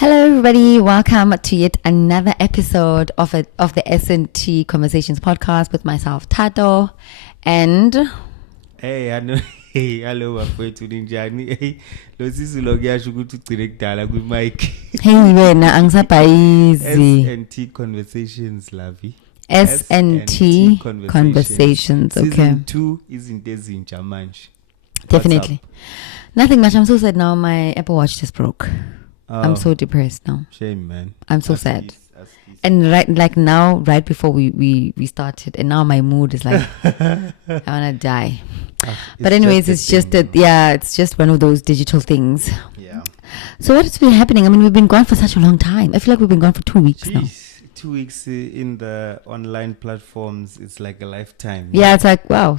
Hello, everybody. Welcome to yet another episode of the S&T Conversations podcast with myself, Thato, and hey, I know. Hey, hello, bafowethu ninjani? Hey, lo sisi kuyasho ukuthi ugcine kudala kwi-mic. hey wena angisabhayizi. S&T Conversations, Lavi. S&T Conversations. Okay. Season 2 izinto ezintsha manje. Definitely. Nothing much. I'm so sad now. My Apple Watch just broke. I'm so depressed now. Shame, man. I'm so sad. And right before we started, and now my mood is like I wanna die. But anyways, it's just one of those digital things. Yeah. So what's been happening? I mean, we've been gone for such a long time. I feel like we've been gone for 2 weeks now. 2 weeks in the online platforms, it's like a lifetime. Yeah, it's like wow.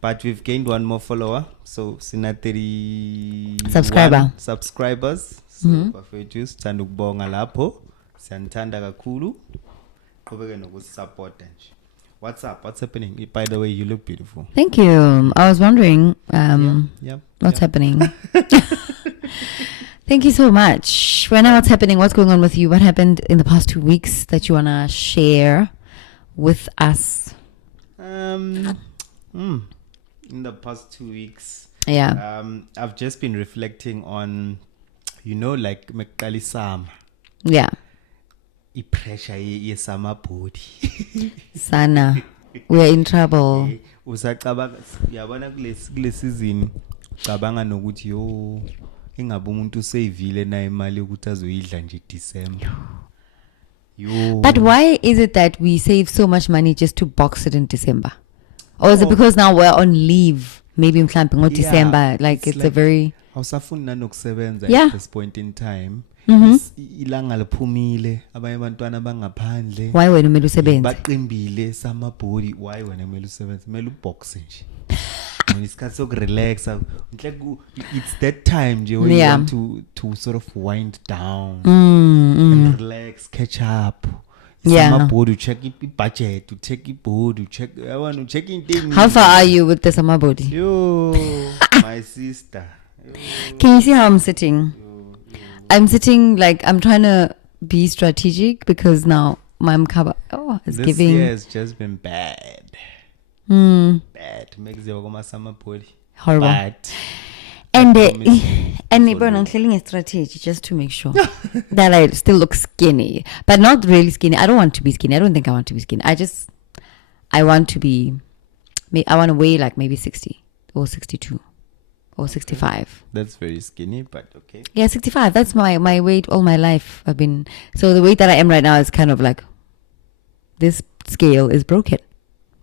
But we've gained one more follower, so sina 30 subscribers. So bafowethu sithanda ukubonga lapho. Siyanthanda kakhulu. Qhubeke nokusupport nje. What's up? What's happening? By the way, you look beautiful. Thank you. I was wondering what's happening. Thank you so much. Right now, what's happening? What's going on with you? What happened in the past 2 weeks that you want to share with us? In the past 2 weeks, I've just been reflecting on, like mekalisama. Yeah. Pressure yesama body. Sana. We're in trouble. Usacabanga yabona kule season cabanga nokuthi ingabe umuntu useyivile na imali ukuthi azoyidla nje December. But why is it that we save so much money just to box it in December? Or is it because now we're on leave? Maybe mhlambe ngo December, like it's a very awusafuni nanokusebenza at this point in time. Ilanga liphumile abanye abantwana bangaphandle. Why wena kumele usebenze? Baqimbile sama body. Why wena kumele usebenze? Kumele uboxe nje. When it's kind of relax, it's that time nje when you want to sort of wind down and relax, catch up. Summer board, you check it budget, you check it board, you check. I want to check in things. How far are you with the summer body? My sister. Can you see how I'm sitting? I'm sitting like I'm trying to be strategic because now my cover. It's this giving. This year has just been bad. Bad. Makes the summer body horrible. Bad. And I'm clearing a strategy just to make sure that I still look skinny, but not really skinny. I don't want to be skinny. I don't think I want to be skinny. I want to be. I want to weigh like maybe 60 or 62 or 65. That's very skinny, but okay. Yeah, 65. That's my weight all my life. So the weight that I am right now is kind of like this scale is broken.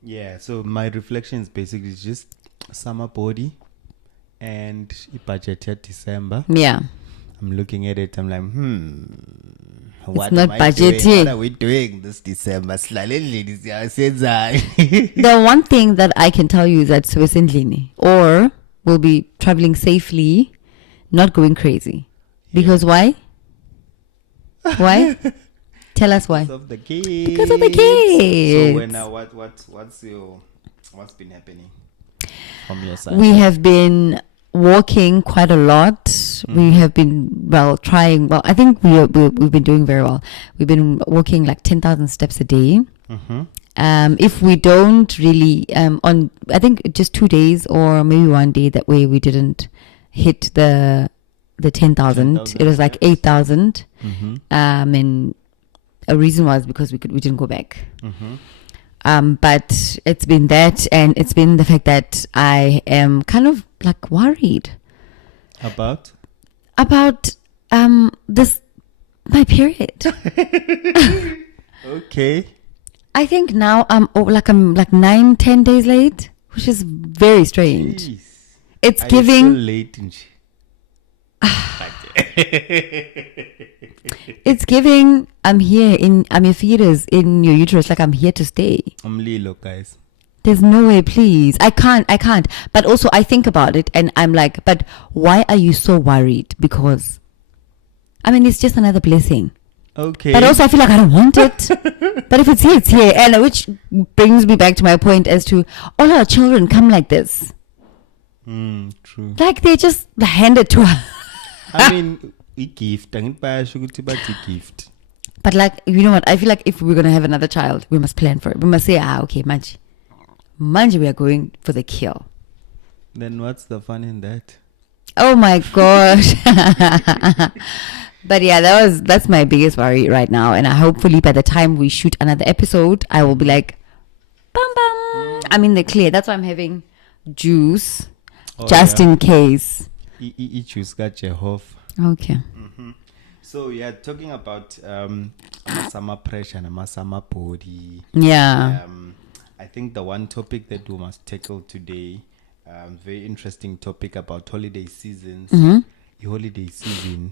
Yeah. So my reflection is basically just summer body. And budget at December. Yeah. I'm looking at it. I'm like, What are we doing this December? The one thing that I can tell you is that we're Sandile, or we'll be traveling safely, not going crazy. Because why? Why? Tell us why. Because of the kids. Because of the kids. So what's been happening from your side? We have been walking quite a lot. We have been trying. Well, I think we've been doing very well. We've been walking like 10,000 steps a day. If we don't really on, I think just 2 days or maybe 1 day that way we didn't hit the 10,000. It was like 8,000. And a reason was because we didn't go back. But it's been that, and it's been the fact that I am kind of like worried about this my period. Okay. I think now I'm like 9-10 days late, which is very strange. Jeez. It's giving you still late. It's giving I'm your fetus in your uterus, like I'm here to stay. I'm Lilo, guys. There's no way, please. I can't. But also I think about it and I'm like, but why are you so worried? Because I mean, it's just another blessing. Okay. But also I feel like I don't want it. But if it's here, it's here. And which brings me back to my point as to all our children come like this. True. Like they just hand it to us. I mean, i-gift angithi bayasho ukuthi bathi gift. But like, you know what? I feel like if we're gonna have another child, we must plan for it. We must say, okay, Manje, we are going for the kill. Then what's the fun in that? Oh my gosh. But yeah, that's my biggest worry right now. And hopefully by the time we shoot another episode, I will be like, bum bum. I'm in the clear. That's why I'm having juice, just in case. Juice got Jehovah. Okay. So yeah, talking about summer pressure and summer body. Yeah. I think the one topic that we must tackle today, very interesting topic about holiday seasons. The holiday season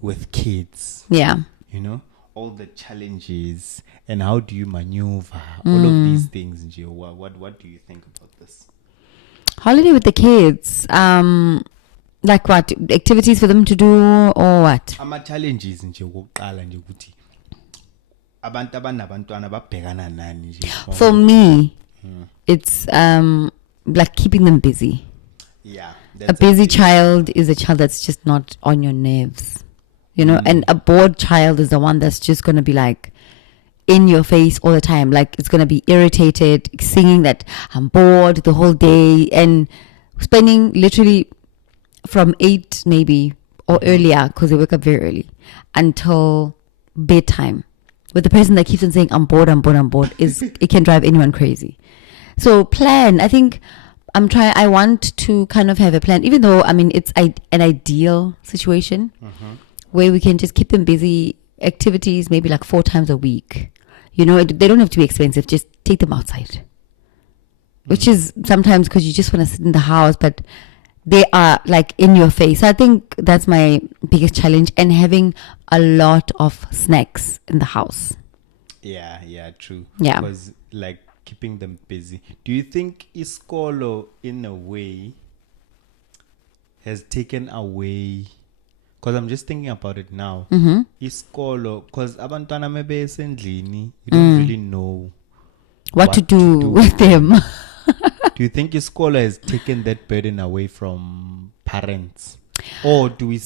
with kids. Yeah. You know, all the challenges and how do you maneuver all of these things. What do you think about this? Holiday with the kids. Like what? Activities for them to do or what? Ama-challenges nje wokuqala nje ukuthi abantu abanabantwana babhekana nani nje. For me, it's like keeping them busy. Yeah. A busy child is a child that's just not on your nerves. You know, and a bored child is the one that's just going to be like in your face all the time. Like it's going to be irritated, singing that I'm bored the whole day and spending literally from 8 maybe or earlier, because they wake up very early, until bedtime with the person that keeps on saying I'm bored is it can drive anyone crazy. So plan. I think I want to kind of have a plan, even though I mean it's an ideal situation where we can just keep them busy, activities maybe like 4 times a week. You know, they don't have to be expensive, just take them outside, which is sometimes because you just want to sit in the house, but they are like in your face. I think that's my biggest challenge, and having a lot of snacks in the house. Yeah, true. Yeah. Because like keeping them busy. Do you think iskolo in a way has taken away, because I'm just thinking about it now. Iskolo, because abantwana mebe esendlini, you don't really know what to do with them. Do you think iskolo has taken that burden away from parents, or do you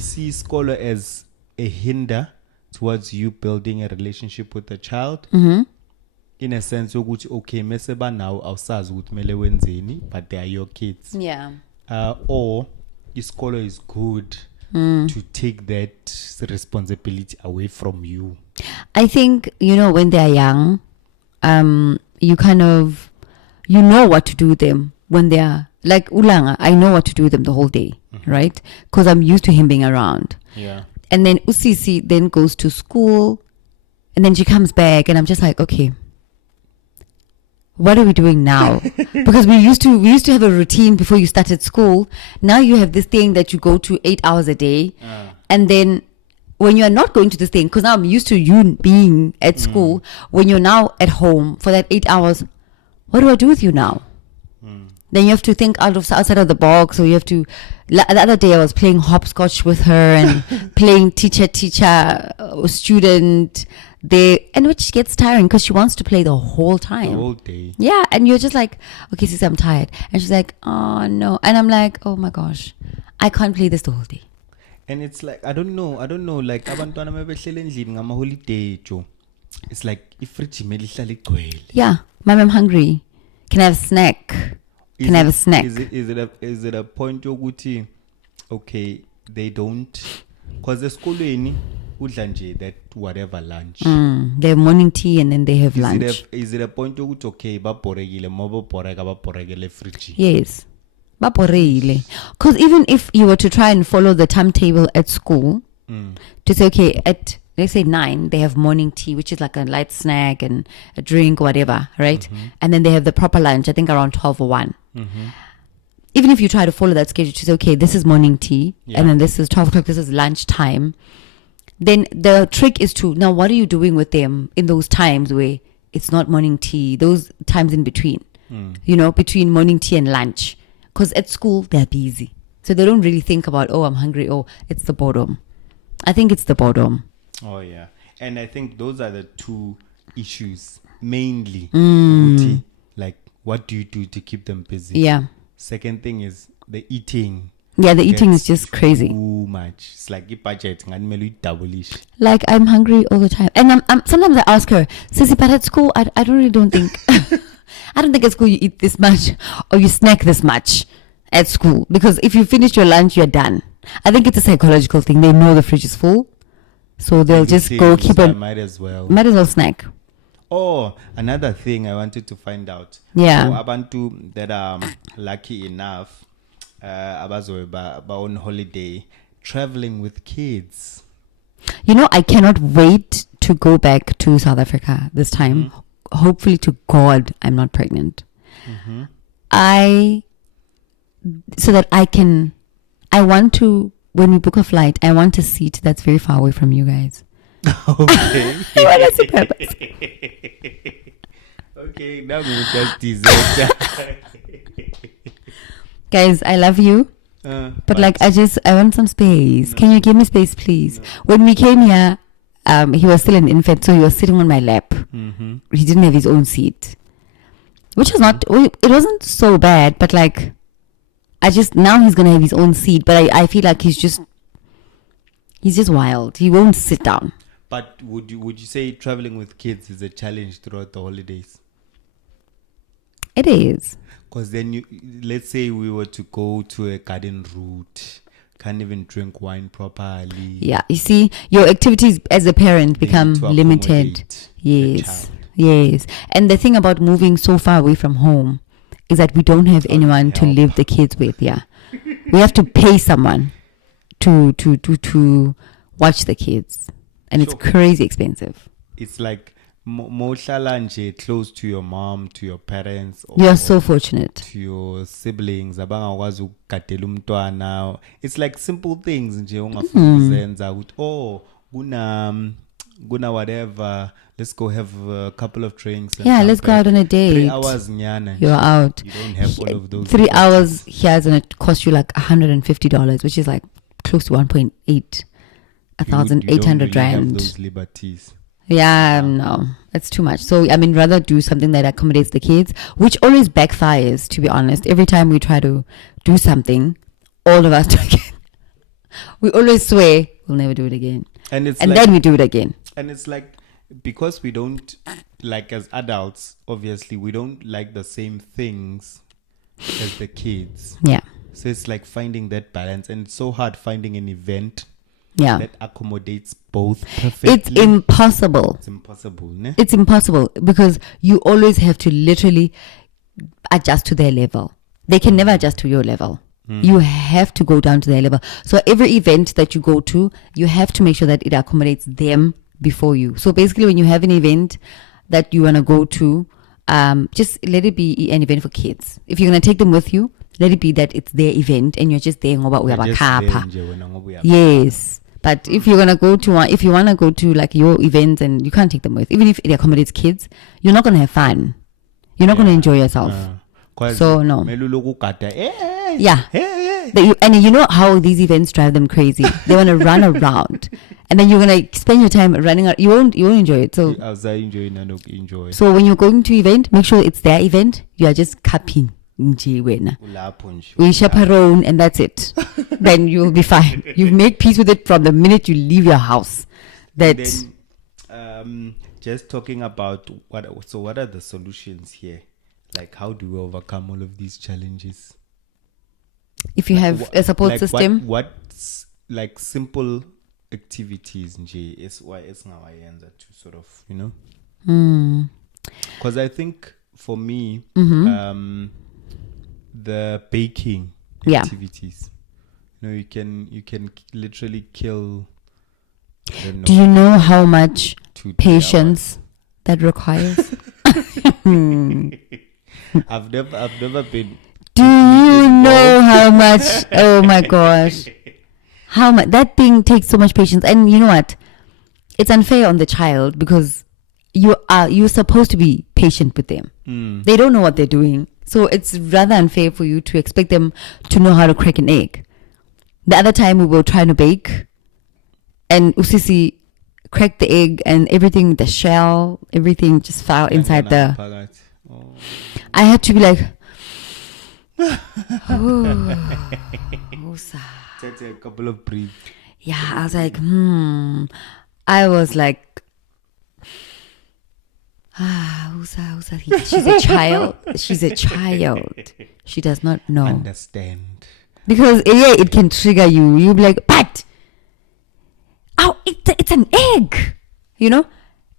see iskolo as a hinder towards you building a relationship with the child? In a sense, okay, meseba now awusazi ukuthi mele wenzeni, but they are your kids. Yeah. Or iskolo is good to take that responsibility away from you. I think, you know, when they're young, you kind of, you know what to do with them when they're like Ulanga. I know what to do with them the whole day, right? Because I'm used to him being around. Yeah. And then Usisi then goes to school, and then she comes back, and I'm just like, okay, what are we doing now? Because we used to have a routine before you started school. Now you have this thing that you go to 8 hours a day, and then when you are not going to this thing, because now I'm used to you being at school, when you're now at home for that 8 hours, what do I do with you now? Then you have to think outside of the box, or you have to. The other day I was playing hopscotch with her and playing teacher, student. And which gets tiring because she wants to play the whole time. The whole day. Yeah, and you're just like, okay, sis, I'm tired. And she's like, oh no. And I'm like, oh my gosh, I can't play this the whole day. And it's like, I don't know. Like, abantwana mabehlele endlini ngama holiday jo. It's like, ifridge mele ihlale igcwele. Yeah, Mom, I'm hungry. Can I have a snack? Can I have a snack? Is it a point yokuthi, okay, they don't, because eskolweni udla nje that whatever lunch. They have morning tea and then they have lunch. Is it a point yokuthi, okay, baborekile mobo borekele fridge? Yes. Baborekile. Because even if you were to try and follow the timetable at school, to say, okay, at let's say 9, they have morning tea, which is like a light snack and a drink, whatever, right? And then they have the proper lunch, I think around 12 or 1. Even if you try to follow that schedule, to say, okay, this is morning tea, and then this is 12 o'clock, this is lunch time. Then the trick is to, now what are you doing with them in those times where it's not morning tea, those times in between, you know, between morning tea and lunch? Because at school, they're busy. So they don't really think about, oh, I'm hungry, oh, it's the boredom. I think it's the boredom. Oh, yeah. And I think those are the two issues mainly. Like, what do you do to keep them busy? Yeah. Second thing is the eating. Yeah, the eating is gets just crazy. Too much. It's like budget double-ish. Like, I'm hungry all the time. And I'm sometimes I ask her, Sissy, but at school, I don't think, I don't think at school you eat this much or you snack this much at school. Because if you finish your lunch, you're done. I think it's a psychological thing. They know the fridge is full. So they'll just go keep it. it. Might as well snack. Oh, another thing I wanted to find out. Yeah. So abantu that are lucky enough, abazoba on holiday, traveling with kids. You know, I cannot wait to go back to South Africa this time. Hopefully, to God, I'm not pregnant. So that I want to, when we book a flight, I want a seat that's very far away from you guys. Okay. I want to see purpose. Okay, now we just dessert. Guys, I love you. But like, I want some space. Can you give me space, please? When we came here, he was still an infant, so he was sitting on my lap. He didn't have his own seat, which was not, it wasn't so bad, but like, now he's gonna have his own seat, but I feel like he's just wild. He won't sit down. But would you say traveling with kids is a challenge throughout the holidays? It is. Because then let's say we were to go to a garden route, can't even drink wine properly. Yeah, you see, your activities as a parent become limited. Yes. And the thing about moving so far away from home is that we don't have anyone to live the kids with. Yeah, we have to pay someone to watch the kids, and it's crazy expensive. It's like Moshalanje close to your mom, to your parents. You are so fortunate. To your siblings. Abangakwazi ukugadela umntwana. It's like simple things nje ongafuna ukuzenza ukuthi guna whatever. Let's go have a couple of drinks. Yeah, let's go out on a date. 3 hours nyana. You're out. You don't have all of those. 3 hours here is going to cost you like $150, which is like close to 1.8, 1,800 rand. Have those liberties. Yeah, no, it's too much. So, I mean, rather do something that accommodates the kids, which always backfires, to be honest. Every time we try to do something, all of us do it again. We always swear we'll never do it again. And then we do it again. And it's like, because we don't, like as adults, obviously, we don't like the same things as the kids. Yeah. So it's like finding that balance. And it's so hard finding an event that accommodates both perfectly. It's impossible. It's impossible, ne? It's impossible because you always have to literally adjust to their level. They can never adjust to your level. You have to go down to their level. So every event that you go to, you have to make sure that it accommodates them before you. So basically, when you have an event that you want to go to, just let it be an event for kids. If you're going to take them with you, let it be that it's their event and you're just there. Yes. But if you're gonna go to if you wanna go to like your events and you can't take them with, even if it accommodates kids, you're not gonna have fun. You're not gonna enjoy yourself. So no. Yeah. And you know how these events drive them crazy. They wanna run around, and then you're gonna spend your time running around. You won't enjoy it. So So when you're going to event, make sure it's their event. You are just capping. We chaperone and that's it. Then you'll be fine. You make peace with it from the minute you leave your house. Just talking about what are the solutions here? Like, how do we overcome all of these challenges? If you have a support system, what's like simple activities is why it's now I answer to sort of, because I think for me, the baking activities, you can literally kill. Do you know how much patience that requires? I've never been. Do you know how much? Oh my gosh, how much that thing takes so much patience. And you know what? It's unfair on the child because you're supposed to be patient with them. They don't know what they're doing. So it's rather unfair for you to expect them to know how to crack an egg. The other time we were trying to bake and Usisi cracked the egg and everything, the shell, everything just fell inside the... I had to be like, Take a couple of breaths. Yeah, I was like, I was like, she's a child. She's a child. She does not know. Understand. Because it can trigger you. You'll be like, but, it's an egg, And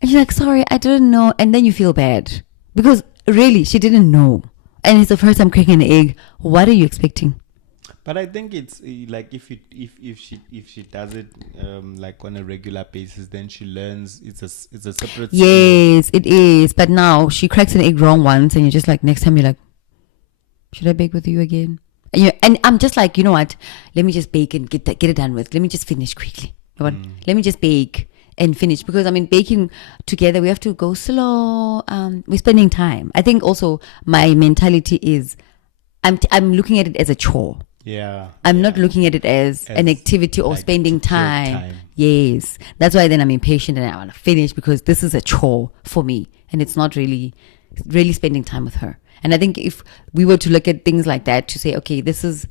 she's like, sorry, I didn't know. And then you feel bad. Because really, she didn't know. And it's the first time cracking an egg. What are you expecting? But I think it's like if she does it like on a regular basis, then she learns. It's a separate. Yes, it is. But now she cracks an egg wrong once, and you're just like, next time you're like, should I bake with you again? And I'm just like, you know what? Let me just bake and get it done with. Let me just finish quickly. Let me just bake and finish, because baking together we have to go slow. We're spending time. I think also my mentality is, I'm looking at it as a chore. Yeah. I'm not looking at it as an activity or like spending time. Yes. That's why then I'm impatient and I want to finish, because this is a chore for me and it's not really spending time with her. And I think if we were to look at things like that, to say, okay, this is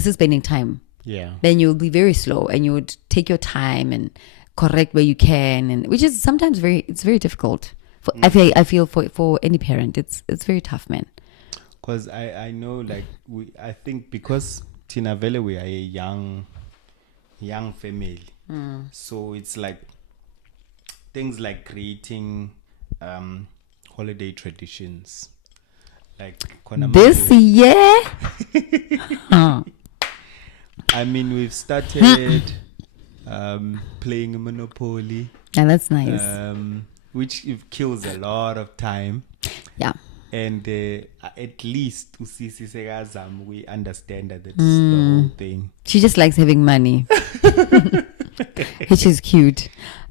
spending time. Yeah. Then you'll be very slow and you would take your time and correct where you can, and which is sometimes it's very difficult. I feel for any parent, it's very tough, man. Because I know, like, I think because Tina Vele, we are a young family. So it's like things like creating holiday traditions. Like this year? I mean, we've started playing Monopoly. Yeah, that's nice. Which kills a lot of time. Yeah. And at least we understand that it's the whole thing. She just likes having money, which is cute.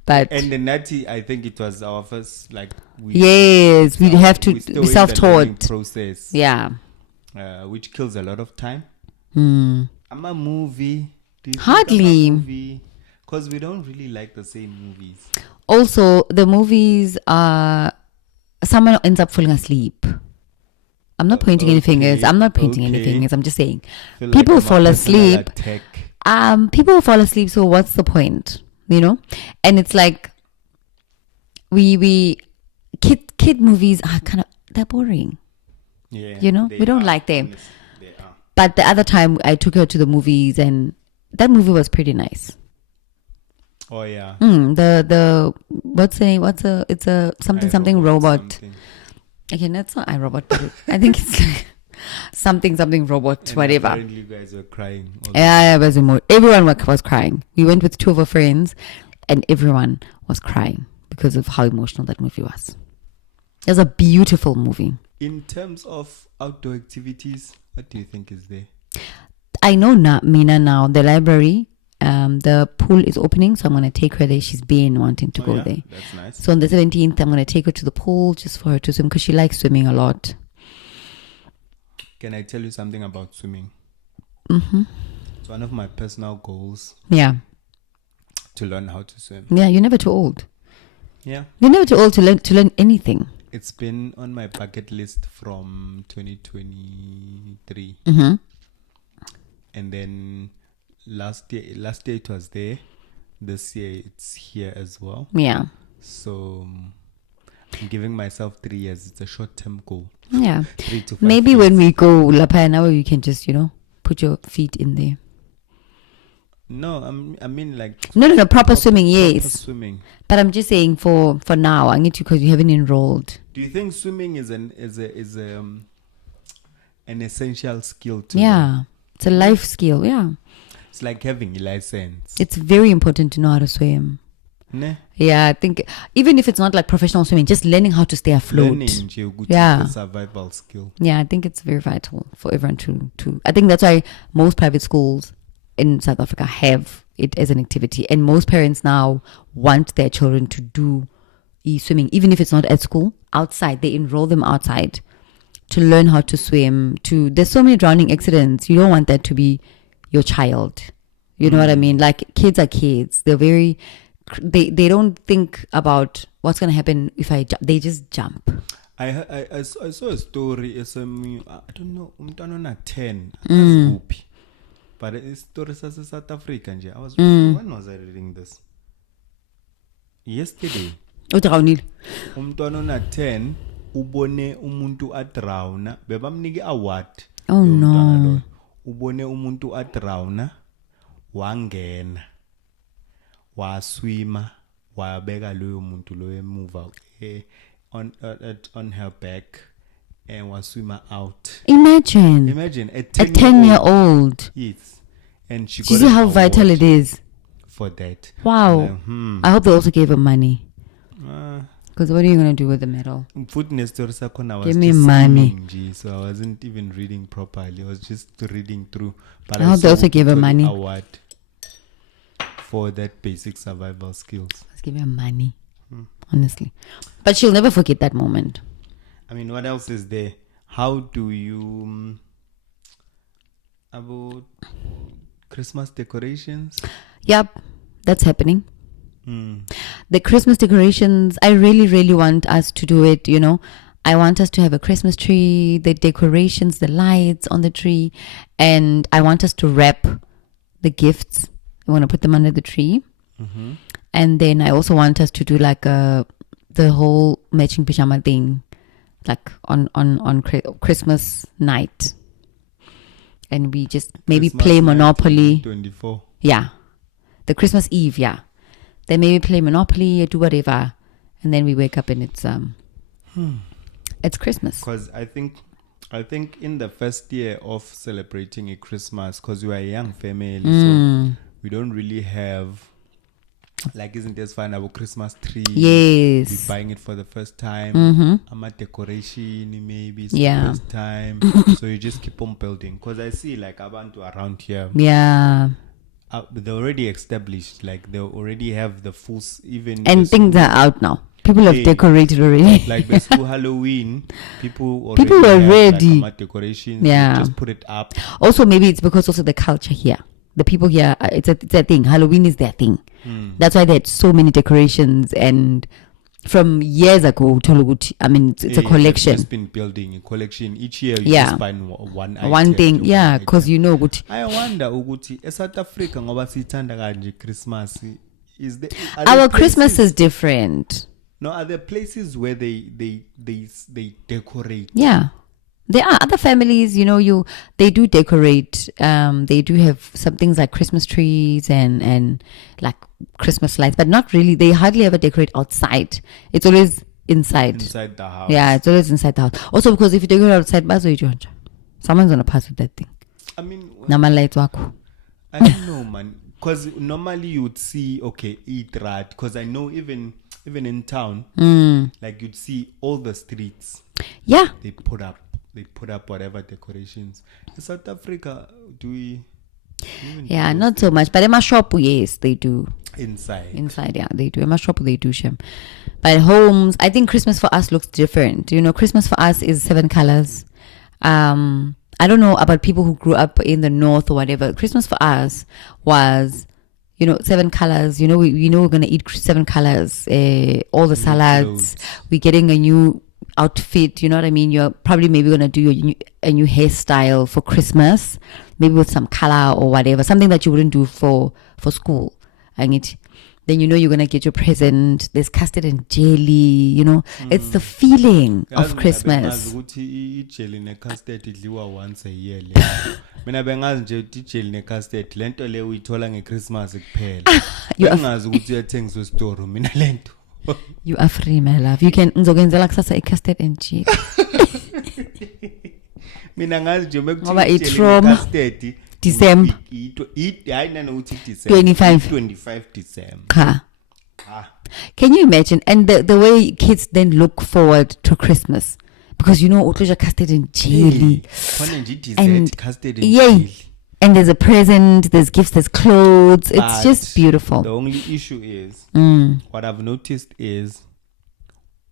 And the Natty, I think it was our first, like, we have to be self-taught process. Yeah, which kills a lot of time. I'm a movie. Hardly, because we don't really like the same movies. Also, the movies are. Someone ends up falling asleep. I'm not pointing any fingers. I'm not pointing any fingers. I'm just saying, people fall asleep. People fall asleep. So what's the point? And it's like, we kid movies are they're boring. Yeah. We don't like them. But the other time I took her to the movies, and that movie was pretty nice. Oh yeah. The what's the name? It's a something robot. Something. Okay, that's not iRobot, but I think it's like something robot, and whatever. Apparently, you guys were crying. Yeah, everyone was crying. We went with two of our friends, and everyone was crying because of how emotional that movie was. It was a beautiful movie. In terms of outdoor activities, what do you think is there? I know Mina now, the library. The pool is opening, so I'm going to take her there. She's been wanting to go there. That's nice. So on the 17th, I'm going to take her to the pool just for her to swim, because she likes swimming a lot. Can I tell you something about swimming? It's one of my personal goals. Yeah. To learn how to swim. Yeah, you're never too old. Yeah. You're never too old to learn anything. It's been on my bucket list from 2023. And then last year it was there. This year it's here as well. Yeah. So I'm giving myself 3 years. It's a short-term goal. Yeah. 3 to 5 Maybe years. when we go Lapaya now, you can just put your feet in there. No, I mean like no proper swimming. Yes. Proper swimming. But I'm just saying for now, I need to, because you haven't enrolled. Do you think swimming is an essential skill to learn? It's a life skill. Yeah. It's like having a license. It's very important to know how to swim. Ne? Yeah, I think even if it's not like professional swimming, just learning how to stay afloat. Yeah. It's a survival skill. Yeah, I think it's very vital for everyone to. I think that's why most private schools in South Africa have it as an activity, and most parents now want their children to do swimming, even if it's not at school. Outside, they enroll them outside to learn how to swim. There's so many drowning accidents. You don't want that to be your child. You know what I mean? Like, kids are kids. They're very, they don't think about what's going to happen if I jump. They just jump. I saw a story. I don't know, umntwana 10. But it's story South Africa nje. When was I reading this? Yesterday. Umntwana ona 10 ubone umuntu adrawna bebamnike award. Oh no. Ubone umuntu adrawna wangena waswima wabeka loyo muntu lo emuva on her back and waswima out. Imagine a 10-year-old. Yes. And she you see how vital it is for that. Wow. I hope they also gave her money. Because what are you going to do with the medal? Give me money. So I wasn't even reading properly. I was just reading through. But I hope they also gave her money. Award for that basic survival skills. Let's give her money. Honestly. But she'll never forget that moment. I mean, what else is there? How do you... about Christmas decorations? Yep. That's happening. The Christmas decorations, I really, really want us to do it, I want us to have a Christmas tree, the decorations, the lights on the tree, and I want us to wrap the gifts. I want to put them under the tree. And then I also want us to do like the whole matching pajama thing, like on Christmas night. And we just maybe Christmas play night, Monopoly. 24. Yeah. The Christmas Eve, yeah. Then maybe play Monopoly or do whatever. And then we wake up and it's Christmas. Because I think in the first year of celebrating a Christmas, because we are a young family, so we don't really have, like, isn't this fun about Christmas tree? Yes. We're buying it for the first time. I'm at decoration, maybe it's the first time. So you just keep on building. Because I see, like, abantu around here. Yeah. They're already established, like they already have the full and things are out now. People have decorated already. Like the school Halloween, people were ready. Like, decorations. Yeah, just put it up. Also, maybe it's because also the culture here. The people here, it's a thing. Halloween is their thing. That's why they had so many decorations and. From years ago, I mean, it's a collection. Just been building a collection each year. You just find one item. One thing, because I wonder, South Africa, Christmas is our Christmas is different. No, are there places where they decorate? Yeah, there are other families. They do decorate. They do have some things like Christmas trees and like Christmas lights, but not really. They hardly ever decorate outside. It's always inside the house. Yeah, it's always inside the house. Also, because if you decorate outside, someone's gonna pass with that thing. I mean, I don't know, man. Because normally you would see, eat rat. Because I know even in town, like you'd see all the streets. Yeah, they put up whatever decorations. In South Africa, do we? Yeah, not so much. But in my shop, yes, they do. Inside, yeah, they do. In my shop, they do, Shem. But homes, I think Christmas for us looks different. Christmas for us is 7 colors. I don't know about people who grew up in the north or whatever. Christmas for us was, 7 colors. We know we're going to eat 7 colors. All the salads. We're getting a new outfit. You know what I mean? You're probably maybe going to do a new hairstyle for Christmas. Maybe with some color or whatever. Something that you wouldn't do for school. Then you're gonna get your present. There's custard and jelly. It's the feeling of Christmas. Jelly ne custard idliwa once a year. Mina bengazi nje ukuthi jelly ne custard lento le uyithola ngeChristmas kuphela. Bengazi ukuthi uyathengiswa esitoro mina lento. You are free, my love. You can ngizokwenzela kusasa custard and jelly. Mina ngazi nje ngoba i-trauma December. 25 December. Can you imagine? And the way kids then look forward to Christmas. Because utloja custard and jelly. And custard and jelly. And there's a present, there's gifts, there's clothes. It's just beautiful. The only issue is, what I've noticed is,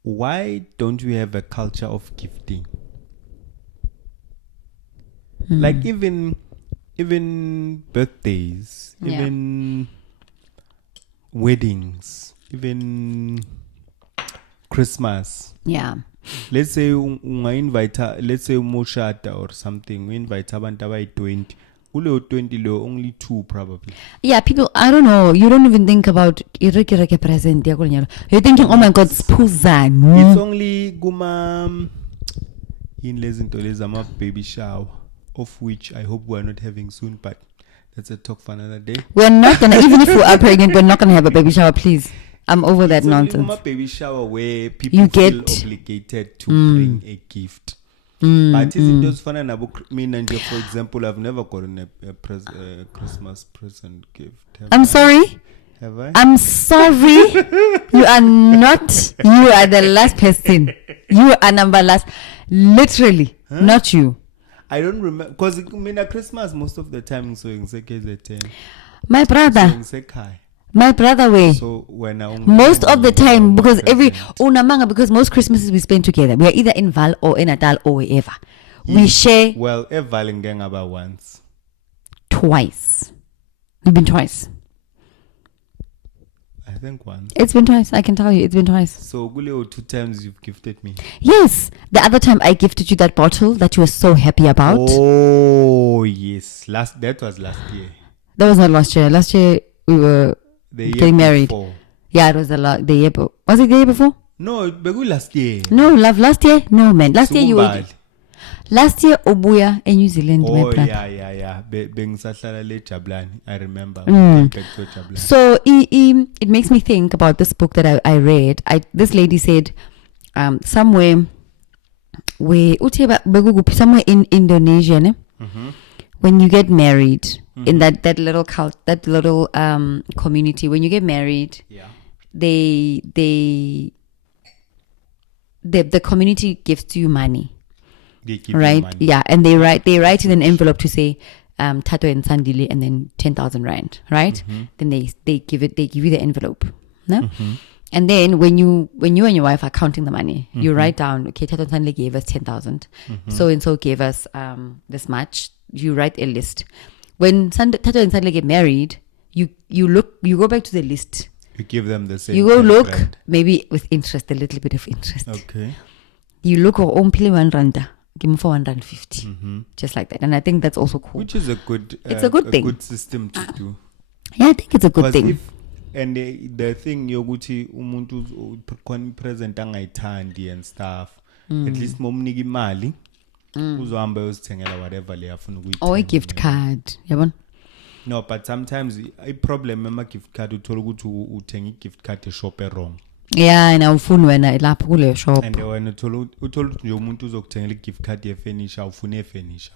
why don't we have a culture of gifting? Like even birthdays, even weddings, even Christmas. Yeah. Let's say let's say umoshada or something. We invite abantu abayi 20. Ulo 20 lo, only 2 probably. Yeah, people, I don't know. You don't even think about present. You're thinking, oh my God, It's spuzani. only guma in lezintolezama baby shower, of which I hope we're not having soon, but that's a talk for another day. We're not gonna, even if we are pregnant, we're not gonna have a baby shower, please. I'm over that It's nonsense. only baby shower where people You feel get- obligated to bring a gift. But isn't those fun and for example, I've never gotten a Christmas present gift. I'm sorry. Have I? I'm sorry. You are not. You are the last person. You are number last. Literally, not you. I don't remember because at Christmas most of the time so in KZN. My brother. So My brother way. So when I Most of the time, because because most Christmases we spend together. We are either in Val or in Natal or wherever. We share well, Evaling gang about once. twice. We've been twice. I think once. It's been twice. I can tell you, it's been twice. So Guleo 2 times you've gifted me. Yes. The other time I gifted you that bottle that you were so happy about. Oh yes. That was last year. That was not last year. Last year we were getting married. Before. Yeah, it was the year before. Was it the year before? No, Begu last year. No, love. Last year? No, man. Last year you were. Sukumbali. Last year, Obuya in New Zealand. my Oh brother. yeah. Bengisahlala le Jablani. I remember. Back to Jablani. So it makes me think about this book that I read. This lady said, somewhere somewhere in Indonesia, ne? When you get married in that little community, when you get married, Yeah. the community gives you money. They give you Right? money. Yeah, and they write in an envelope to say Thato and Sandile, and then 10,000 rand, right? Then they give you the envelope, no? And then when you and your wife are counting the money, you write down, okay, Thato and Sandile gave us 10,000, so and so gave us this much. You write a list. When Thato and Sandile get married, you go back to the list. You give them the same. You go 10 look, grand. maybe with interest, a little bit of interest. Okay. You look at Ompili 1 randa, give him for 150, just like that. And I think that's also cool. Which is a good. It's a good thing. Good system to do. Yeah, I think it's a good 'Cause thing. and the thing yokuthi umuntu present angayithandi and stuff. At least momniki imali. Uzohamba uyozithengela whatever le afuna ukuyithenga. Or a gift card. Yabona? No, but sometimes a problem ama gift card uthola ukuthi uthenga i-gift card e-shop wrong. Yeah, and awufuni wena lapho kuleyo shop. And wena uthola ukuthi nje umuntu uzokuthengela i-gift card ye-furniture ufuna e-furniture.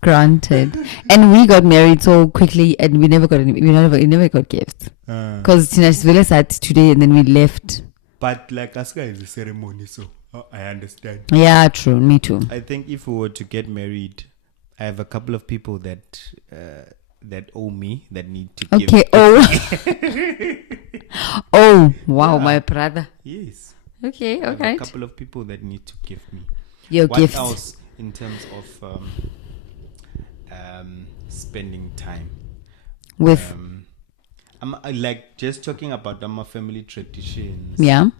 Granted. And we got married so quickly and we never got gifts. Because Tina sat today and then we left. But like Aska is a ceremony, so I understand. Yeah, true. Me too. I think if we were to get married, I have a couple of people that owe me, that need to give. Okay. Oh, wow, my brother. Yes. Okay, I have okay. a couple of people that need to give me. Your What gifts. else in terms of spending time? With, I like just talking about my family traditions. yeah.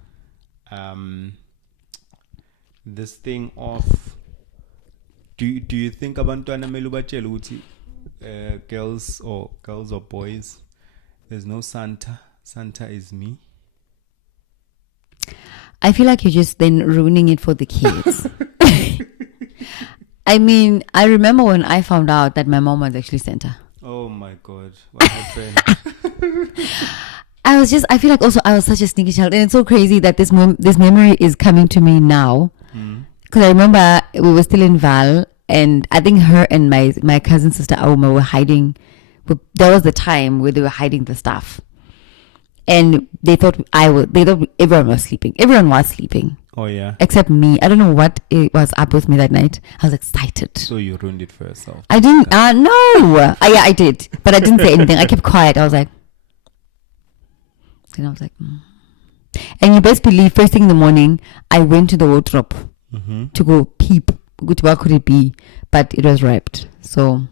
This thing of do you think abantwana mele ubatshele ukuthi girls or boys, there's no Santa is me? I feel like you're just then ruining it for the kids. I mean, I remember when I found out that my mom was actually Santa. Oh my God, what happened? I feel like also I was such a sneaky child, and it's so crazy that this memory is coming to me now. Because I remember we were still in Val, and I think her and my cousin sister Auma were hiding. There was the time where they were hiding the stuff, and they thought everyone was sleeping. Everyone was sleeping. Oh yeah. Except me. I don't know what it was up with me that night. I was excited. So you ruined it for yourself. I didn't. No. Yeah, I did, but I didn't say anything. I kept quiet. I was like. And I was like, And you best believe, first thing in the morning, I went to the wardrobe to go peep. What could it be? But it was wrapped. So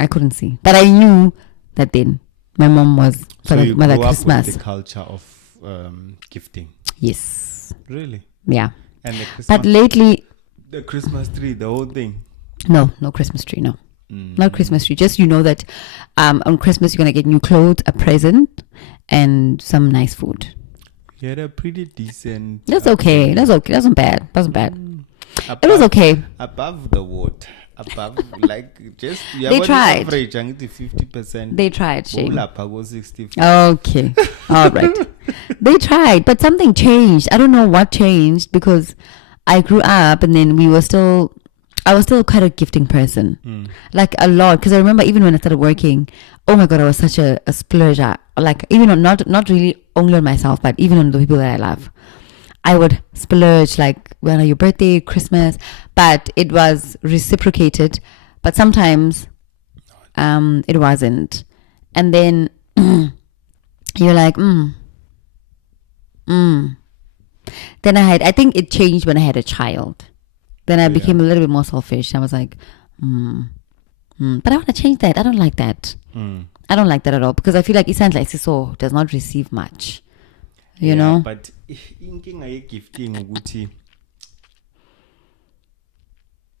I couldn't see. But I knew that then my mom was So you Mother grew up Christmas. with the culture of gifting. Yes. Really? Yeah. And the Christmas, But lately, the Christmas tree, the whole thing. No Christmas tree. No, not Christmas tree. Just you know that on Christmas you're gonna get new clothes, a present, and some nice food. You had a pretty decent. That's okay. That's okay. That's not bad. That's not bad. Above, It was okay. Above the water. Above, like, just... They tried. Average, 50%. They tried, Shane. 65. Okay. All right. They tried, but something changed. I don't know what changed because I grew up and then I was still quite a gifting person. Like a lot. Because I remember even when I started working, oh my God, I was such a splurger. Like even on, not really only on myself, but even on the people that I love. I would splurge like when your birthday, Christmas, but it was reciprocated. But sometimes it wasn't. And then you're like, Then I think it changed when I had a child. Then I became a little bit more selfish. I was like, but I want to change that. I don't like that. I don't like that at all because I feel like Isandla Isiso does not receive much. You know? But inkinga ye-gifting ukuthi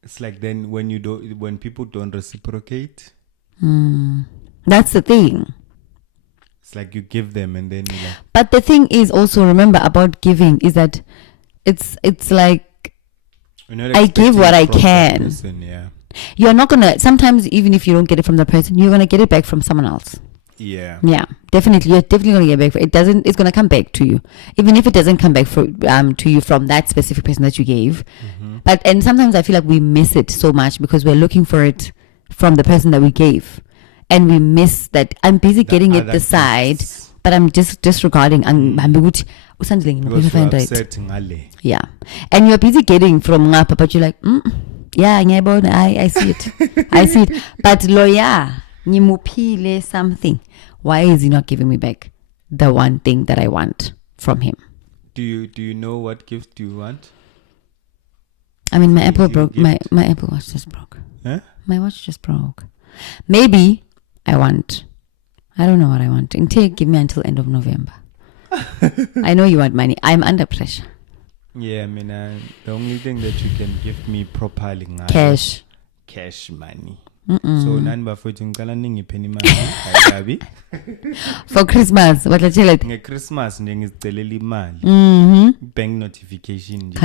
it's like then when people don't reciprocate. That's the thing. It's like you give them and then you like. But the thing is also remember about giving is that it's like I give what I can. Person, yeah. You're not gonna sometimes even if you don't get it from the person, you're gonna get it back from someone else. Yeah. Yeah, definitely. You're definitely gonna get back. It's gonna come back to you, even if it doesn't come back to you from that specific person that you gave. And sometimes I feel like we miss it so much because we're looking for it from the person that we gave, and we miss that. I'm busy getting it this side, but I'm just disregarding. Yeah, and you're busy getting from Ngapa, but you're like, yeah, I see it, I see it. But lawyer, nimupile something. Why is he not giving me back the one thing that I want from him? Do you know what gift do you want? I mean, my Apple broke. My Apple Watch just broke. Huh? My watch just broke. Maybe I don't know what I want. Give me until end of November. I know you want money. I'm under pressure. Yeah, I mean, the only thing that you can give me properly cash money. So nani bafowethu ngicela ningiphe imali for Christmas batlachela ngeChristmas nje ngizicelela imali bank notification nje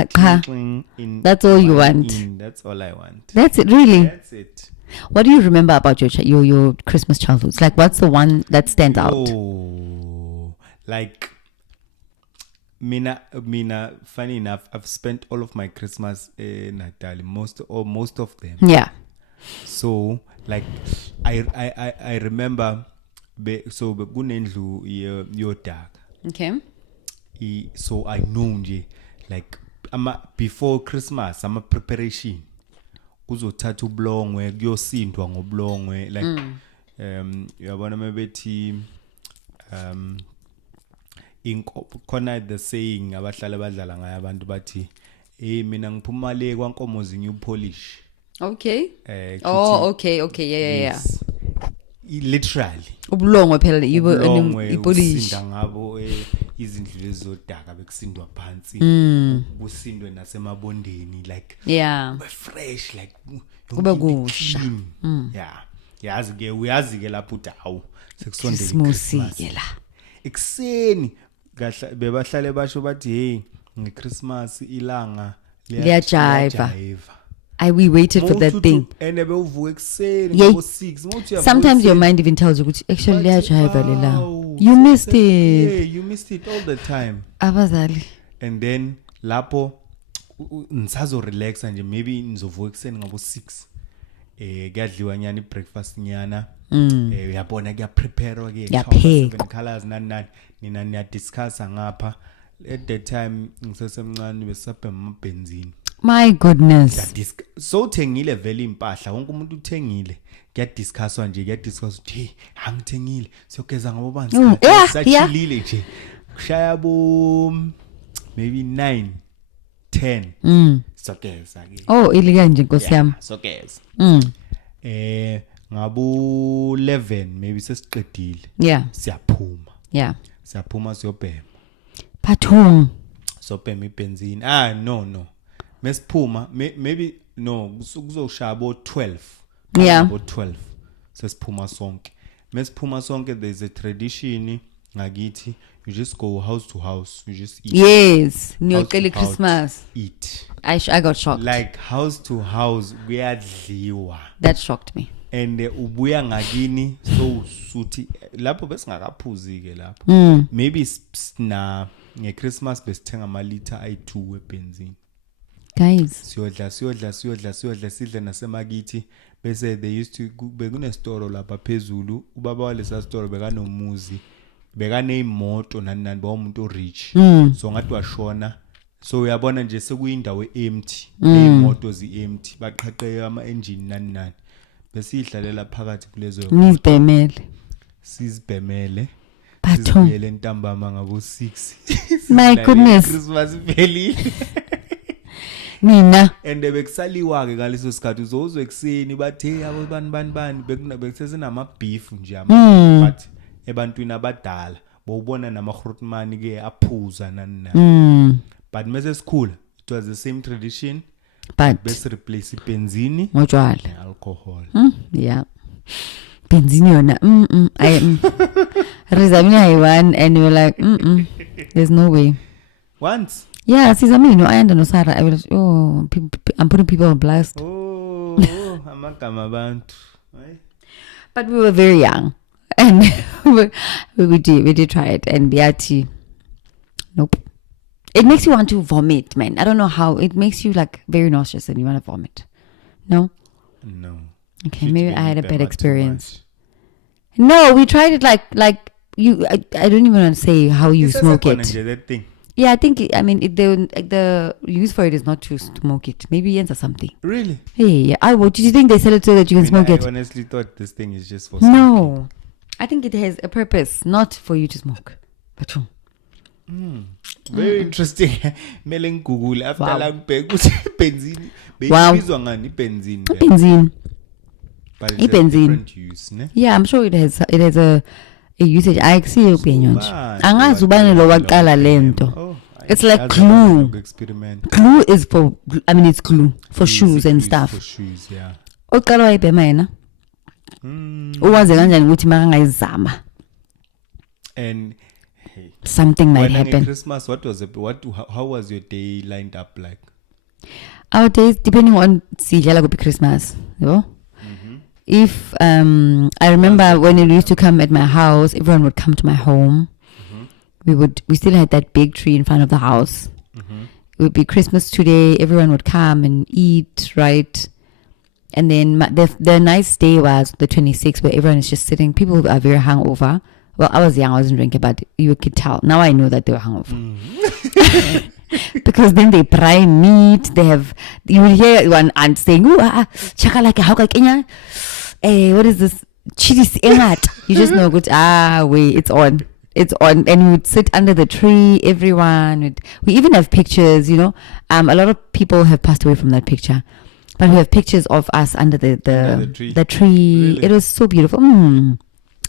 that's all you want. That's all I want. That's it, really. That's it. What do you remember about your Christmas childhoods? Like what's the one that stands out? Oh, like Mina, funny enough, I've spent all of my Christmas in Natal, most of them. Yeah. So, like, I remember, so kunendlu yodaka. Okay. So I know nje, like, before Christmas, I'm a preparation. Kuzothatha ubulongwe, kuyosindwa ngobulongwe, like, yabona mebethi, khona the saying abahlala badlala ngayo abantu bathi mina ngiphuma le kwankomo zinyu polish. Okay. Okay, yeah. Yes. Literally ubulongwe phela ipolish usinda ngabo izindlu lezodaka bekusindwa phansi kusindwe nasemabondeni like yeah fresh like kube kusha yeah uyazi ke lapho utawu sekusondela Christmas la ekseni bebahlale basho bathi hey ngeChristmas ilanga liyajiva. We waited for that thing. And bevuka ekseni ngo6 sometimes your mind even tells you actually liyajiva lela. You missed it. Yeah, you missed it all the time. Abazali. And then lapho ngisazo relax nje maybe nizovuka ekseni ngabo6 kuyadliwa nyana ibreakfast nyana uyabona kuya prepare ke seven colors nani nina niya discuss ngapha at that time ngisesemncane besaphe amabenzini. My goodness. So uthengile vele impahla wonke umuntu uthengile kuyadiscusswa nje kuyadiscuss uthi angithengile siyogeza ngabo banzi sachilile nje kushaya bo maybe 9 10 sokeza ke ilika nje Nkosi yami sokeza ngabo 11 maybe sesiqedile siyaphuma siyobhema phathung sobhema ibenzini no mesiphuma maybe no kuzoshaya abo 12 Yeah. abo 12 sesiphuma sonke mesiphuma sonke there's a tradition ngakithi you just go house to house you just eat Yes. house to Ngiyocela house, Christmas. eat I got shocked. like house to house kuyadliwa That shocked me. and ubuya ngakini so suthi lapho besingakaphuzi ke lapho maybe na ngeChristmas besithenga amalitha ayi2 ebenzini Guys. siyodla sidle nasemakithi bese they used to bekunestore lapha phezulu ubaba walesa store bekanomuzi bekaneyimoto nani bawumuntu rich so ngathi washona so uyabona nje sekuyindawo empty imoto zi-empty baqhaqhe ama-engine nani besiyidlalela phakathi kulezo sizibhemele sizibuyele ntambama ngabo 6 my goodness Christmas iphelile mina and bekusaliwa ke ngaleso sikhathi uzozwe ekseni bathe abo bani bekusesenama beef nje but ebantwini abadala bowubona nama-grootman ke aphuza nani but mase sikhula it was the same tradition but bese replace ibenzini ngotshwala alcohol yeah benzini yona rizamini ayi-1 and you're like there's no way once yeah sizamini ayanda nosara I was I'm putting people on blast amagama abantu but we were very young and we did try it and biati nope it makes you want to vomit man I don't know how it makes you like very nauseous and you want to vomit no okay maybe I had a bad experience no we tried it like you I don't even want to say how you smoke it that thing. yeah I think the use for it is not to smoke it maybe enter something Really? Hey what did you think they sell it so that you can smoke it? I honestly thought this thing is just for no I think it has a purpose not for you to smoke but very interesting mele ngigoogle after la ngibheka ukuthi benzini Wow. beyibizwa ngani benzini benzene but it's a Benzene. different use ne yeah I'm sure it has a usage akusiyo uphenyo nje angazi ubani lo waqala lento it's like glue experiment glue is for I mean it's glue for shoes and stuff for shoes yeah oqala wayibhema yena uwaze kanjani ukuthi makangayizama and something might when happen Christmas how was your day lined up like our days depending on sidlala kuphi Christmas yabo if I remember when it used to come at my house everyone would come to my home we still had that big tree in front of the house it would be Christmas today everyone would come and eat right and then the nice day was the 26th where everyone is just sitting people are very hungover well I was young I wasn't drinking but you could tell now I know that they were hungover because then they brine meat they have you will hear one aunt saying chakalaka how Kenya what is this cheese you just know good wait it's on and we would sit under the tree everyone we even have pictures you know a lot of people have passed away from that picture but we have pictures of us under the tree Really? It was so beautiful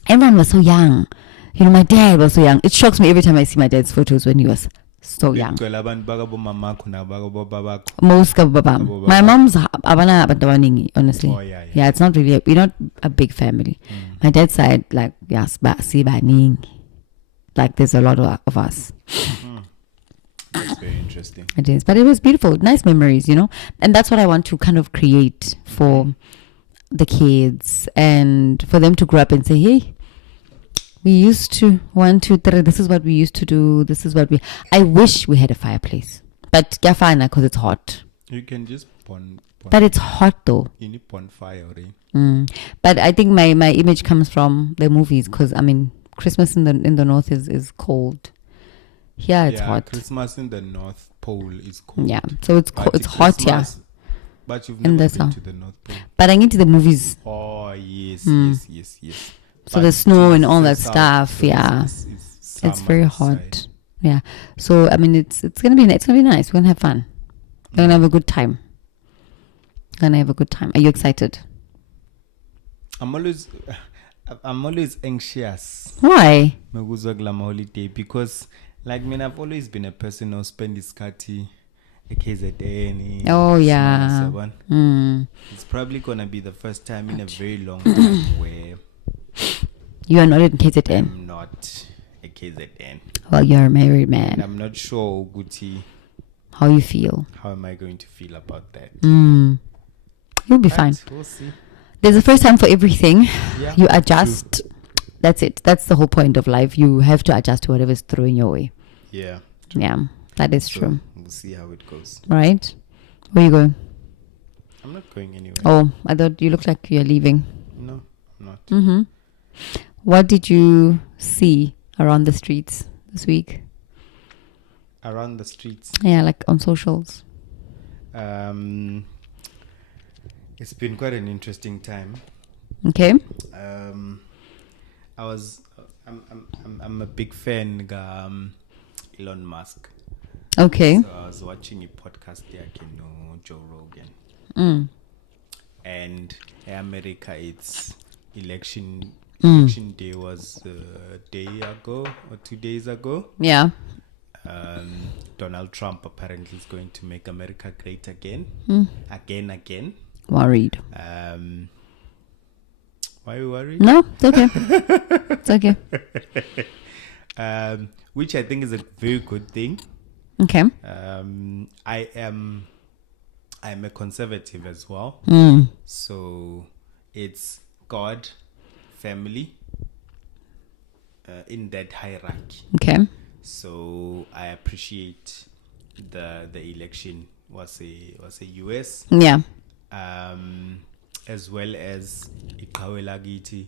everyone was so young you know my dad was so young it shocks me every time I see my dad's photos when he was so young abantu bakabomamako nabakabobabakho most of babam my mom's abana abantu abaningi honestly yeah it's not really we're not a big family my dad's side like yes sibaningi like there's a lot of us that's very interesting it is but it was beautiful nice memories you know and that's what I want to kind of create for the kids and for them to grow up and say hey we used to 1 2 3 this is what we used to do this is what I wish we had a fireplace but kafana because it's hot you can just but it's hot though you need bonfire right? But I think my image comes from the movies because I mean Christmas in the north is cold here it's hot Christmas in the North Pole is cold yeah so it's hot yeah but you've never been to the North Pole but I get to the movies oh yes so the snow and all that stuff yeah it's very hot yeah so I mean it's gonna be nice we're gonna have fun we're gonna have a good time are you excited? I'm always anxious why mekuzwa kula holiday because like I've always been a person who spend isikhathi KZN. Oh, yeah. It's probably gonna be the first time in a very long time where You are not in KZN. I'm not a KZN. Well, you're a married And man. I'm not sure, Guti, How you feel? how am I going to feel about that? You'll be But fine. we'll see. There's a first time for everything. Yeah, You adjust. That's it. That's the whole point of life. You have to adjust to whatever's thrown your way. Yeah. Yeah, that is So true. we'll see how it goes. Right? Where are you going? I'm not going anywhere. Oh, I thought you looked like you're leaving. No, I'm not. What did you see around the streets this week? Around the streets. Yeah, like on socials. It's been quite an interesting time. Okay. I'm a big fan of Elon Musk. Okay. So I was watching a podcast there, Joe Rogan. And in America, it's election day was a day ago or 2 days ago. Yeah. Donald Trump apparently is going to make America great again. Again. Worried. Why are you worried? No, it's okay. It's okay. Which I think is a very good thing. Okay. I'm a conservative as well. So it's God, family, in that hierarchy. Okay. So I appreciate the election was a US. Yeah. As well as iqhawe lakithi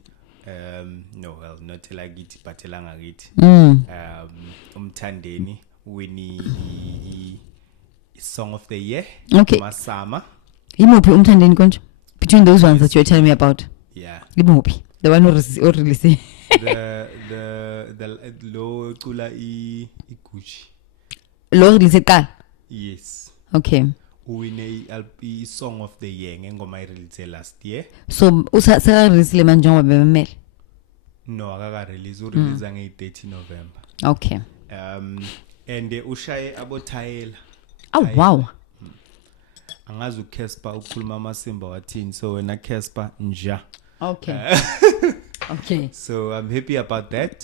not elakithi but elangakithi umthandeni wini song of the year. Okay. Masama. Imuphi umthandeni konje? Between those ones that you're telling me about. Yeah. Imuphi? The one who released the lo cula igucci. Lo released ka? Yes. Okay. Uwine song of the year ngengoma irelease last year. So usa release le manjongo bememele. No, akaka release urelease nge-30 November. Okay. And ushaye abothayela. Oh wow. Angazi uCasper ukhuluma amasimba wathini, so wena Casper nja. Okay. Okay. So I'm happy about that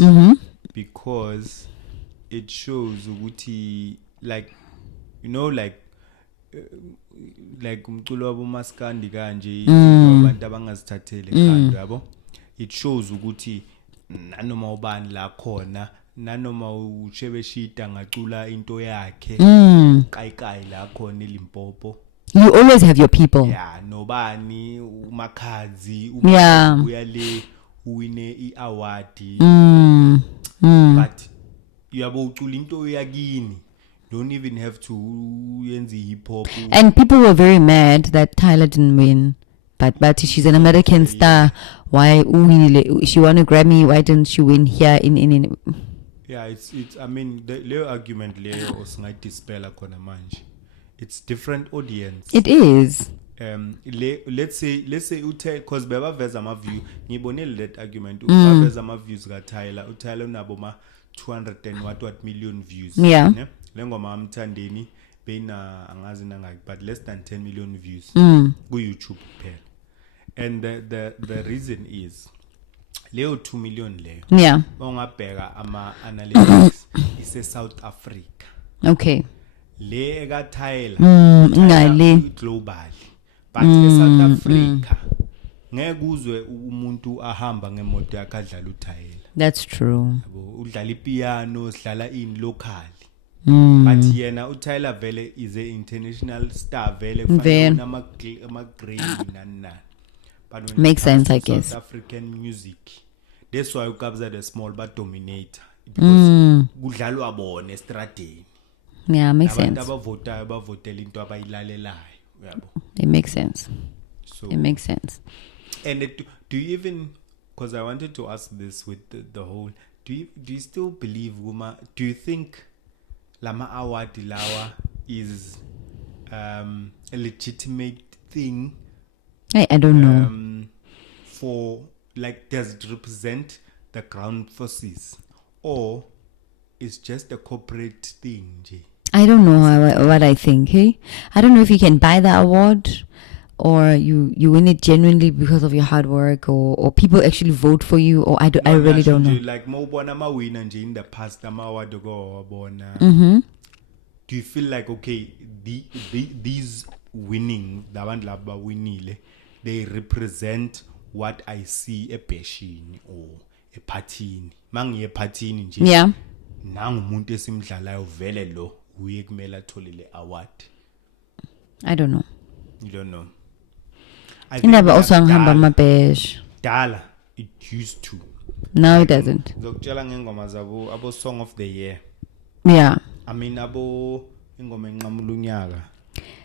because it shows ukuthi like umculo wabo maskandi kanje abantu abangazithathele ekhanda yabo. It shows ukuthi nanoma ubani la khona, nanoma ushebeshita ngacula into yakhe qayiqayi la khona eLimpopo. You always have your people. Yeah, nobani umakhazi Yeah. uyale uwine iaward. But uyabo ucula into yakini. Don't even have to yenze hip hop. And people were very mad that Tyler didn't win. But she's an American star. Why she won a Grammy? Why didn't she win here in Yeah, it's I mean the argument Leo osinga dispel akona manje. It's different audience. It is. Let's say uthe cause bebaveza ama view ngibonile that argument ubaveza ama views ka Tyler unabo ma 200 and what million views. Yeah. Lengoma amthandeni beyina angazi nangaki but less than 10 million views ku YouTube kuphela. And the reason is Leo 2 million leyo. Yeah. Ongabheka ama analytics ise South Africa. Okay. Le ka Tyler ngale global. But eSouth Africa ngeke uzwe umuntu ahamba ngemoto yakhe adlala uTyler. That's true. Udlala ipiano, sidlala in local. But yena uTyler vele is a international star vele kufanele ama grade nani. But when makes sense, I guess. South African music, that's why ukabza the small but dominator because kudlalwa bona estradeni. Yeah, makes sense. Abantu abavotela into abayilalelayo, yabo. It makes sense. So It makes sense. And do you even, because I wanted to ask this with the whole, do you still believe Guma? Do you think Lama Award Lawa is a legitimate thing? I don't know. For like, does it represent the ground forces, or it's just a corporate thing? I don't know what I think. Hey, I don't know if you can buy the award, or you win it genuinely because of your hard work, or people actually vote for you, or I really don't know. Like mawubona ama winner nje in the past ama award wabona. Do you feel like okay, these winning, the abantu laba winile, they represent what I see ebheshini or ephathini? Mangiye ephathini nje. Yeah. Nangu umuntu esimdlalayo vele lo uye kumele athole le award. I don't know. You don't know. Never also angihamba amabesh. Dala, it used to. No, it doesn't. Ngokutshela ngengoma zabo abo song of the year. Yeah. I mean abo ingoma enqamula unyaka.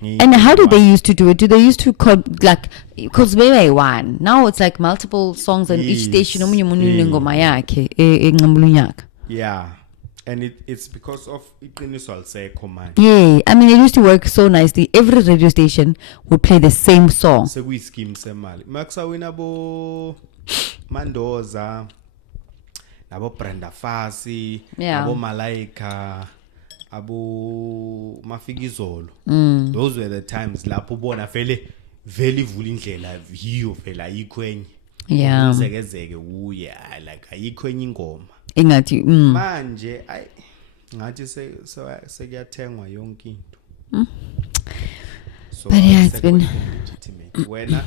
And how did they used to do it? Do they used to like, because maybe one now it's like multiple songs on each station. Omunye umuntu ingoma yakhe enqamula unyaka. Yeah. And it's because of iqiniso alisekho manje. Yeah, I mean it used to work so nicely. Every radio station would play the same song. Sekuyi scheme semali. Makusawina abo Mandoza, abo Brenda Fassie, abo Malaika, abo Mafikizolo. Those were the times lapho bona vele ivula indlela hiyo vela ayikho enye. Yeah. Uzekezeke uye like ayikho enye ingoma. Ingathi Manje ngathi sekuyathengwa yonke into. So but yeah, it's been legitimate. When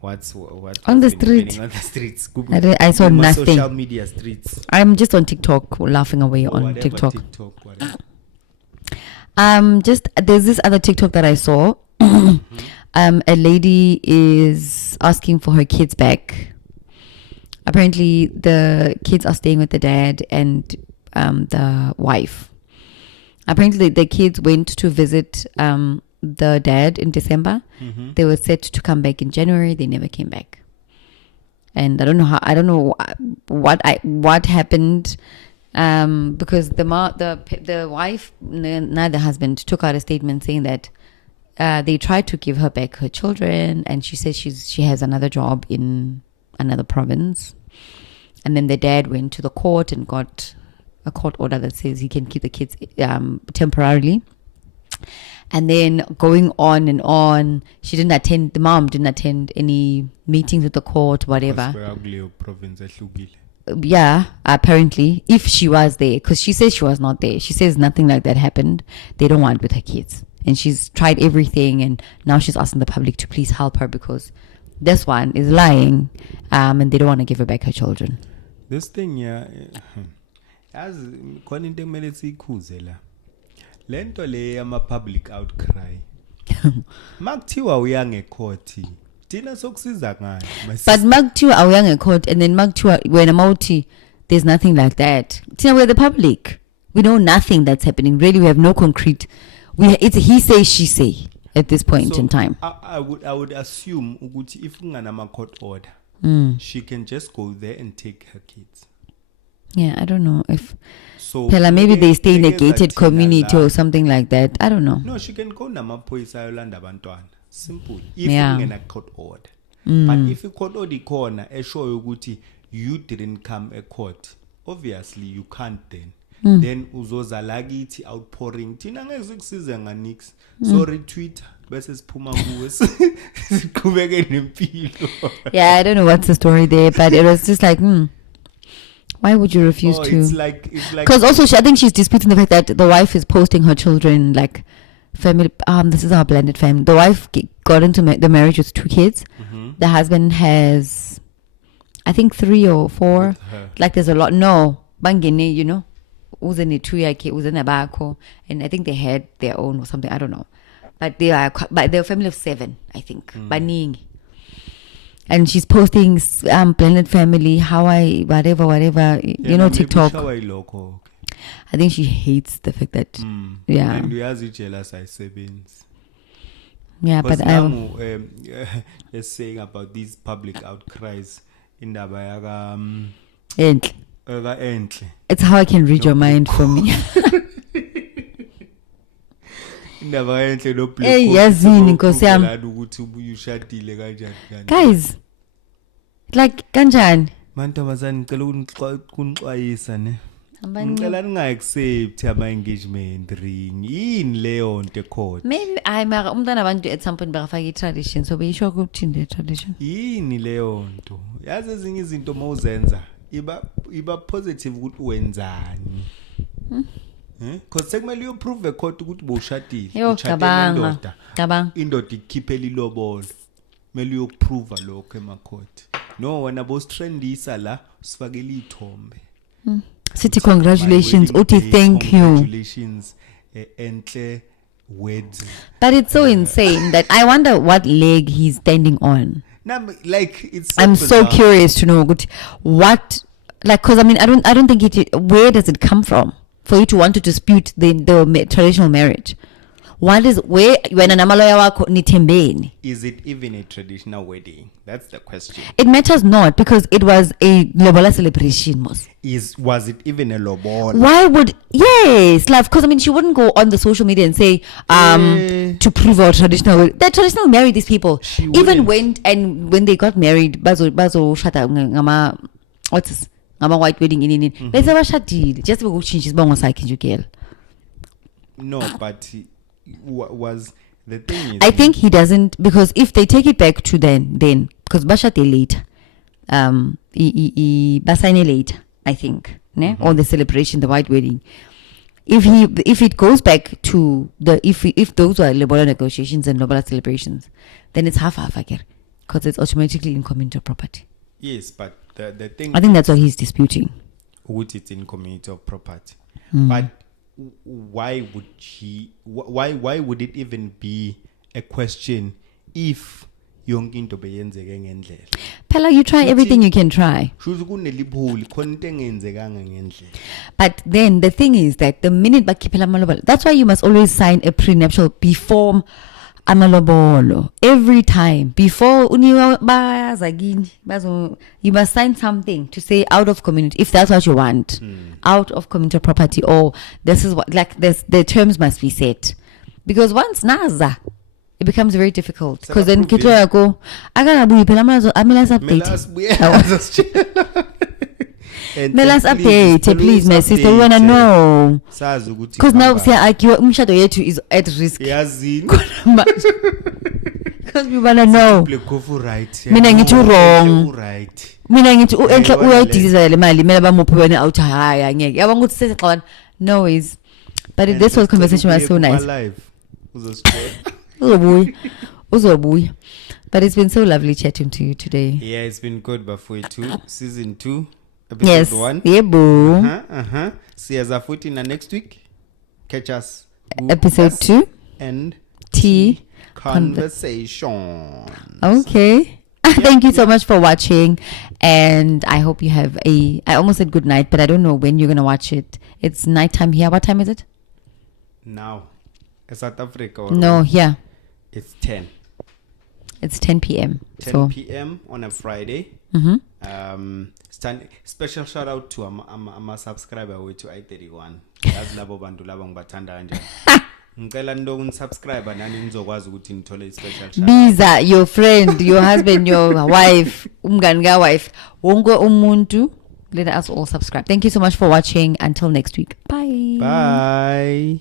what on the street. on the streets? I saw nothing. Social media streets. I'm just on TikTok, laughing away on whatever, TikTok. Whatever. Just there's this other TikTok that I saw. A lady is asking for her kids back. Apparently, the kids are staying with the dad and the wife. Apparently, the kids went to visit the dad in December. They were set to come back in January. They never came back. And I don't know how. I don't know what happened. Because the wife, not the husband, took out a statement saying that they tried to give her back her children, and she says she has another job in another province. And then the dad went to the court and got a court order that says he can keep the kids temporarily. And then going on and on, the mom didn't attend any meetings with the court, whatever. Yeah, apparently, if she was there, because she says she was not there. She says nothing like that happened. They don't want with her kids. And she's tried everything, and now she's asking the public to please help her because this one is lying, and they don't want to give her back her children. This thing, yeah, as according to Melitsi la lento le ama public outcry. Makuthiwa uyange court. Tina sokusiza ngani? But makuthiwa awuyange court, and then makuthiwa wena mawuthi there's nothing like that. Tina, we're the public. We know nothing that's happening. Really, we have no concrete. It's a he say, she say at this point in time. I would assume ukuthi if unganama court order, she can just go there and take her kids. Yeah, I don't know if maybe they stay in a gated community or something like that. I don't know. No, she can go namaphoyisa ayolanda abantwana. Simple. If ungena court order. But if a court order corner show ukuthi you didn't come a court, obviously you can't then. Then uzoza lakithi outpouring thina ngeke sikusize nganix. Sorry Twitter bese siphuma kuwe siqhubeke nempilo. Yeah, I don't know what's the story there, but it was just like why would you refuse to? It's like because also I think she's disputing the fact that the wife is posting her children like family. This is our blended family. The wife got into the marriage with 2 kids. The husband has, I think 3 or 4. Like there's a lot. No, bangene, you know, uzene 2 yake, uzene bako, and I think they had their own or something. I don't know, but they're a family of 7, I think. Baningi. And she's posting blended family, Hawaii, whatever, you know, TikTok. I think she hates the fact that, yeah. And we are jealous, I say, yeah, but I'm just saying about these public outcries in the it's how I can read your mind for me. Hey, yazini nkosi yami. Guys, like kanjani? Mantombazane ngicela ukunixwayisa ne. ngicela ninga-accept ama-engagement ring yini leyo nto ekhona maybe mara umntwana abantu at some point bakafaka i-tradition so beyisho ukuthi the tradition yini leyo nto yazi ezinye izinto uma uzenza iba positive ukuthi wenzani because sekumele uyoprove ecourt ukuthi bowushadile cabanga indoda ikukhiphela ilobolo kumele uyokuprova lokho emacourt no wena bositrendisa la usifakela ithombe sithi congratulations uthi thank you congratulations enhle words but it's so insane that I wonder what leg he's standing on. Like it's I'm so curious to know what like because I mean I don't think where does it come from for you to want to dispute the traditional marriage? What is where when anamaloya wakho nithembeni? Is it even a traditional wedding? That's the question. It matters not because it was a lobola celebration. Was it even a lobola? Why would love? Because I mean she wouldn't go on the social media and say to prove our traditional. They're traditional married these people. Even when they got married, bazo shata ngama what's this? Ngama white wedding in. Bese bashadile just because isibongo sakhe nje girl. No, but was the thing is I think he doesn't because if they take it back to then because bashate later basine later I think or the celebration the white wedding if it goes back to the if those are lobola negotiations and lobola celebrations then it's half I get because it's automatically in community of property. Yes, but the thing I think that's what he's disputing, which it's in community of property. But why would it even be a question if yonke into beyenzeke ngendlela? Phela you try everything you can try. Shuthi kuneliphuli khona into engenzekanga ngendlela. But then the thing is that the minute bakhiphela amalobolo, that's why you must always sign a prenuptial before amalobolo every time before you must sign something to say out of community if that's what you want, out of community property, or this is what like this the terms must be set because once naza it becomes very difficult because then kitlo yako akanabuyi phela amela update Melas update please my sister we wanna know because now siya umshado yethu is at risk because we wanna know mina ngithi wrong mina ngithi enhla uyayidiliza le mali mina bamuphi wena out haya ngeke yabona ukuthi sesixabana no ways but this whole conversation was so nice uzobuya but it's been so lovely chatting to you today. Yeah, it's been good bafowethu season 2 Yes. Episode 1. Yebo. See us futhi na next week. Catch us. Episode 2 and T conversation. Okay. Thank you so much for watching, and I hope you have I almost said good night, but I don't know when you're gonna watch it. It's nighttime here. What time is it? Now, South Africa. No, here. It's 10. It's 10 p.m. 10 p.m. on a Friday. Special shout out to a subscriber to I31. That's labo bantu laba ngibathanda kanje. Ngicela ndo unsubscribe nani nizokwazi ukuthi nithole special shout. Biza your friend, your husband, your wife, umngani ka wife, wonke umuntu. Let us all subscribe. Thank you so much for watching. Until next week. Bye. Bye.